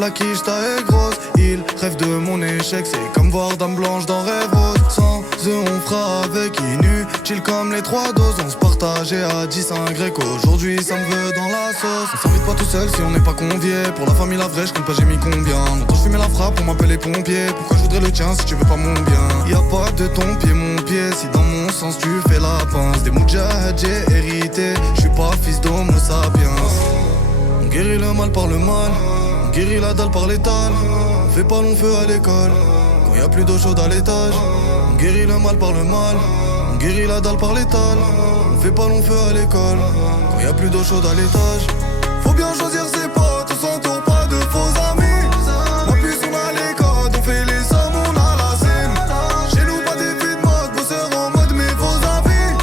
la quiche est grosse. Ils rêvent de mon échec, c'est comme voir Dame Blanche dans Rêve Rose. Sans eux on fera avec inutile comme les 3 doses. On se partageait à 10 un grec, aujourd'hui ça me veut dans la sauce. On s'invite pas tout seul si on n'est pas convié. Pour la famille la vraie, je compte pas j'ai mis combien. Longtemps je fumais la frappe, on m'appelle les pompiers. Pourquoi je voudrais le tien si tu veux pas mon bien? Y'a pas de ton pied mon pied, si dans mon sens tu fais la pince. Des moudjahid j'ai hérité, je suis pas fils d'homo sapiens. On guérit le mal par le mal, on guérit la dalle par l'étal. On fait pas long feu à l'école, quand y a plus d'eau chaude à l'étage. On guérit le mal par le mal, on guérit la dalle par l'étal. On fait pas long feu à l'école, quand y a plus d'eau chaude à l'étage. Faut bien choisir ses potes, on s'entoure pas de faux amis. En plus on a les codes, on fait les sommes, on a la scène. Chez nous pas des filles de mode, bosseur en mode mes faux avis.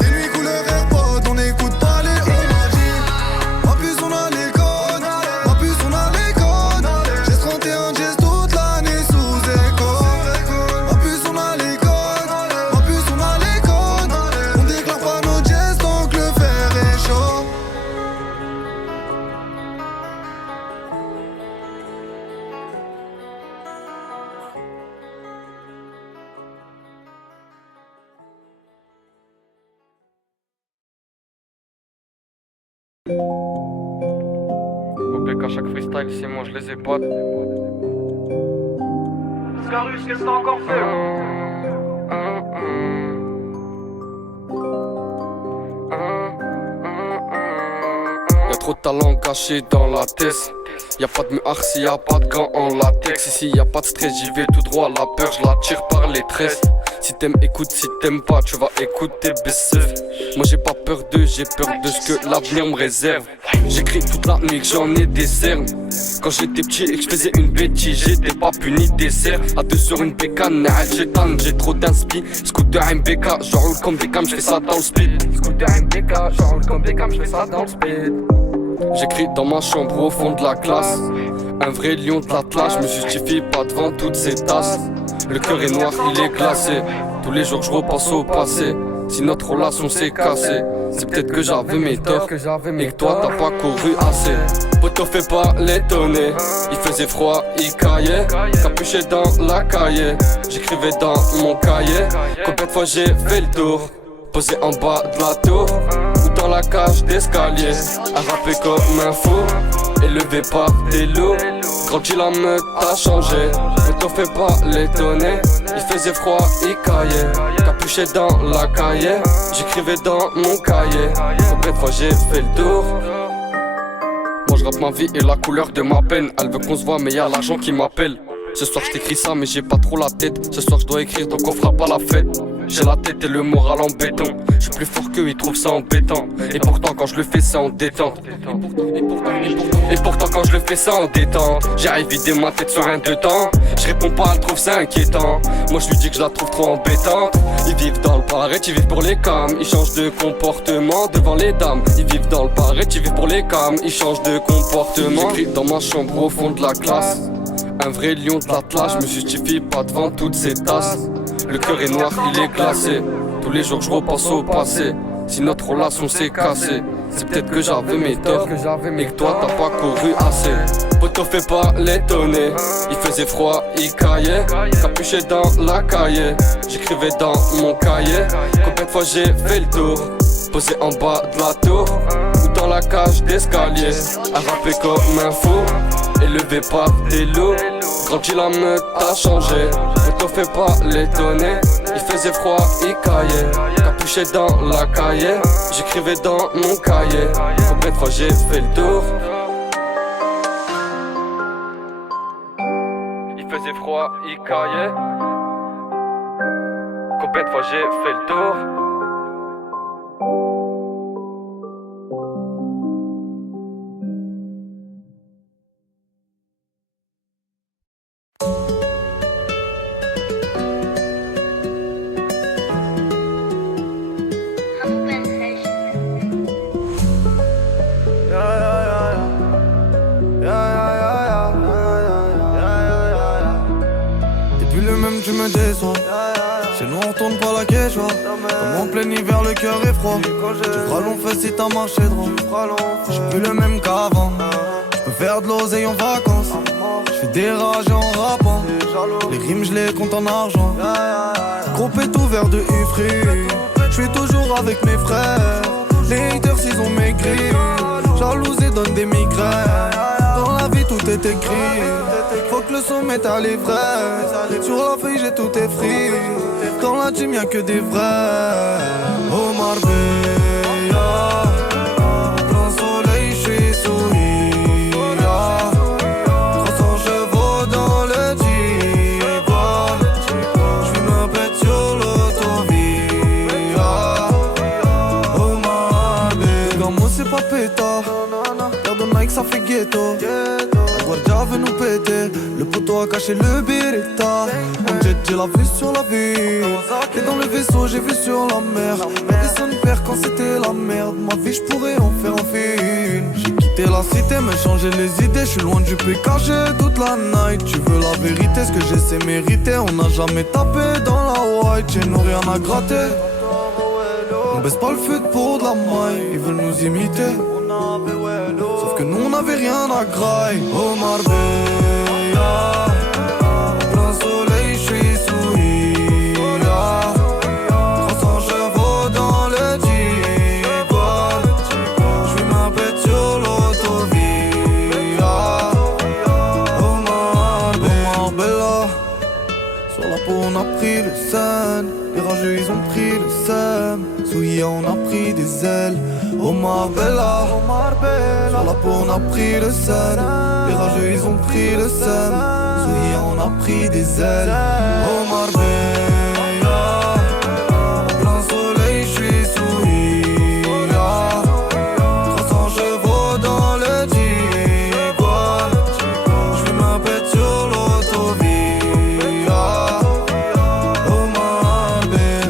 Des nuits couleur AirPod, on n'écoute pas les hommages. En plus on a les codes, en plus on a les codes. J'ai 31 jazz toute l'année sous école. En plus on a les codes, en plus on a les codes. On déclare pas nos jazz tant que le fer est chaud. OPK à chaque freestyle, c'est moi je les ai pas. Scarus, qu'est-ce que t'as encore fait? Y'a trop de talent caché dans la tête. Y'a pas de mouard s'il y a pas de gants en latex. Ici y'a pas de stress, j'y vais tout droit. La peur, je la tire par les tresses. Si t'aimes, écoute, si t'aimes pas, tu vas écouter BCF. Moi j'ai pas peur d'eux, j'ai peur de ce que l'avenir me réserve. J'écris toute la nuit que j'en ai des cernes. Quand j'étais petit et que je faisais une bêtise, j'étais pas puni dessert. À deux sur une bécane, j'ai trop d'inspi. Scooter MBK, j'enroule comme Beckham, j'fais ça dans le speed. Scooter MBK, j'enroule comme Beckham, j'fais ça dans le speed. J'écris dans ma chambre au fond de la classe. Un vrai lion de l'Atlas, je me justifie pas devant toutes ces tasses. Le cœur est noir, il est glacé. Tous les jours je repense au passé. Si notre relation s'est cassée, c'est peut-être que j'avais mes torts et que toi t'as pas couru assez. Poto fais pas l'étonner, il faisait froid, il caillait. Capuché dans la cahier, j'écrivais dans mon cahier. Combien de fois j'ai fait le tour, posé en bas de la tour ou dans la cage d'escalier, à rapper comme un fou, élevé par des loups. Grandi la meute t'a changé, mais t'en fais pas l'étonner. Il faisait froid, il caillait, capuché dans la cahier, j'écrivais dans mon cahier. Combien de fois j'ai fait le tour. Moi je rappe ma vie et la couleur de ma peine. Elle veut qu'on se voit mais y'a l'argent qui m'appelle. Ce soir je t'écris ça mais j'ai pas trop la tête. Ce soir je dois écrire donc on fera pas la fête. J'ai la tête et le moral en béton. Je suis plus fort qu'eux, ils trouvent ça embêtant. Et pourtant quand je le fais c'est en détente. Et pourtant quand je le fais c'est en détente. J'arrive vider ma tête sur un deux temps. Je réponds pas, elle trouve ça inquiétant. Moi je lui dis que je la trouve trop embêtante. Ils vivent dans le pareil, ils vivent pour les cams. Ils changent de comportement devant les dames. Ils vivent dans le pareil, ils vivent pour les cams. Ils changent de comportement. J'écris dans ma chambre au fond de la classe. Un vrai lion de l'Atlas, je me justifie pas devant toutes ces tasses. Le cœur est noir, il est glacé. Tous les jours je repense au passé. Si notre relation s'est cassée, c'est peut-être que j'avais mes torts et que toi t'as pas couru assez. Poto fais pas l'étonner, il faisait froid, il caillait. Capuché dans la cahier, j'écrivais dans mon cahier. Combien de fois j'ai fait le tour, posé en bas de la tour ou dans la cage d'escalier, à rapper comme un fou, élevé par des loups. Grandi la meute t'a changé, Poto fais pas l'étonner. Il faisait froid, il caillait, capuché dans la cahier, j'écrivais dans mon cahier. Combien de fois j'ai fait le tour. Il faisait froid, il caillait. Combien de fois j'ai fait le tour. Tu me déçois. Chez nous on tourne pas la quechua. Comme en plein hiver le cœur est froid. Tu feras long feu si t'as marché droit. J'suis plus le même qu'avant. J'peux faire de l'oseille en vacances. J'fais des rages en rappant. Les rimes, j'les compte en argent. Gros pète ouvert de Ifri. J'suis toujours avec mes frères. Les haters, ils ont maigri. Jalouse et donne des migraines. Dans la vie, tout est écrit. Faut que le son mette à les vrais. Sur la feuille, j'ai tout effrit. Dans la team, y'a que des vrais. Oh Marbella, plein soleil, j'suis sous Ila. 300 chevaux dans le Tiguan. J'fume un pet sur l'autovia. Oh Marbella, Gamo c'est pas pétard. L'air de Nike ça fait ghetto. La guardia veut nous péter. Le poteau a caché le Beretta. En jet j'ai la vue sur la ville. Et dans le vaisseau j'ai vu sur la mer. Y'avait son père quand c'était la merde. Ma vie j'pourrais en faire un film. J'ai quitté la cité me changer les idées. J'suis loin du PKG toute la night. Tu veux la vérité, ce que j'ai c'est mérité. On n'a jamais tapé dans la white. J'ai nous rien à gratter. On baisse pas le feu pour de la maille. Ils veulent nous imiter. Sauf que nous on avait rien à graille. Oh Marbella, plein soleil, j'suis sous Ila. 300 chevaux dans le Tiguan. J'fume un pet sur l'autovia. Oh Marbella, sur la peau on a pris le sun. Les rageux ils ont pris le seum. Souillé on a pris des ailes. Oh Marbella, sur la peau on a pris le sun. Les rageux ils ont pris le seum. Souillé on a pris des ailes. Oh Marbella, plein soleil j'suis sous Ila. 300 chevaux dans le Tiguan. J'fume un pet sur l'autovia. Oh Marbella.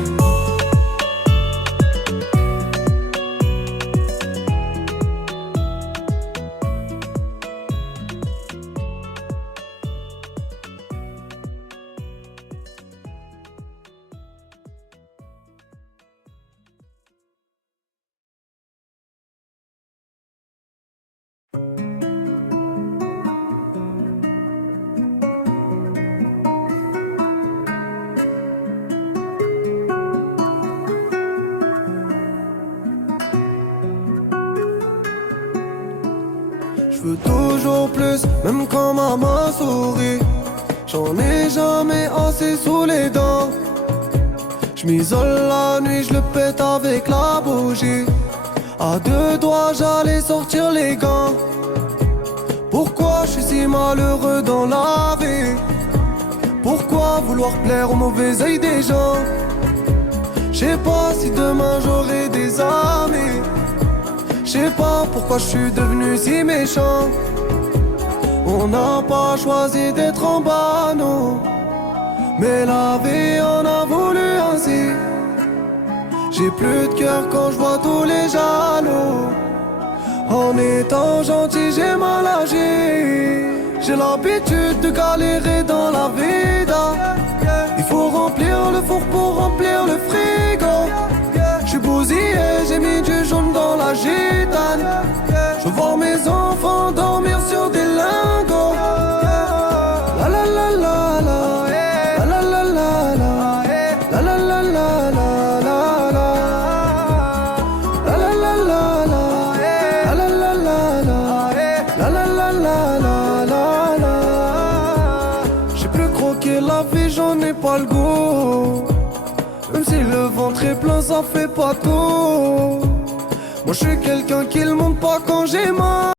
J'veux toujours plus, même quand maman sourit. J'en ai jamais assez sous les dents. J'm'isole la nuit, j'le pète avec la bougie. À deux doigts, j'allais sortir les gants. Pourquoi j'suis si malheureux dans la vie? Pourquoi vouloir plaire au mauvais œil des gens? J'sais pas si demain j'aurai des amis. J'sais pas pourquoi je suis devenu si méchant. On n'a pas choisi d'être en bas, non. Mais la vie en a voulu ainsi. J'ai plus de cœur quand je vois tous les jaloux. En étant gentil, j'ai mal agi. J'ai l'habitude de galérer dans la vida. Il faut remplir le four pour remplir le frigo. J'suis bousillé, j'ai mis du jaune dans la gitane. Je vois mes enfants dormir sur des lingots. La la la la la, la la la la la, la la la la la la la, la la la la la, la la la la la, la la la la la la. J'ai plus croqué la vie, j'en ai pas le goût. Même si le ventre est plein, ça fait pas tout. Moi je suis quelqu'un qui le montre pas quand j'ai mal.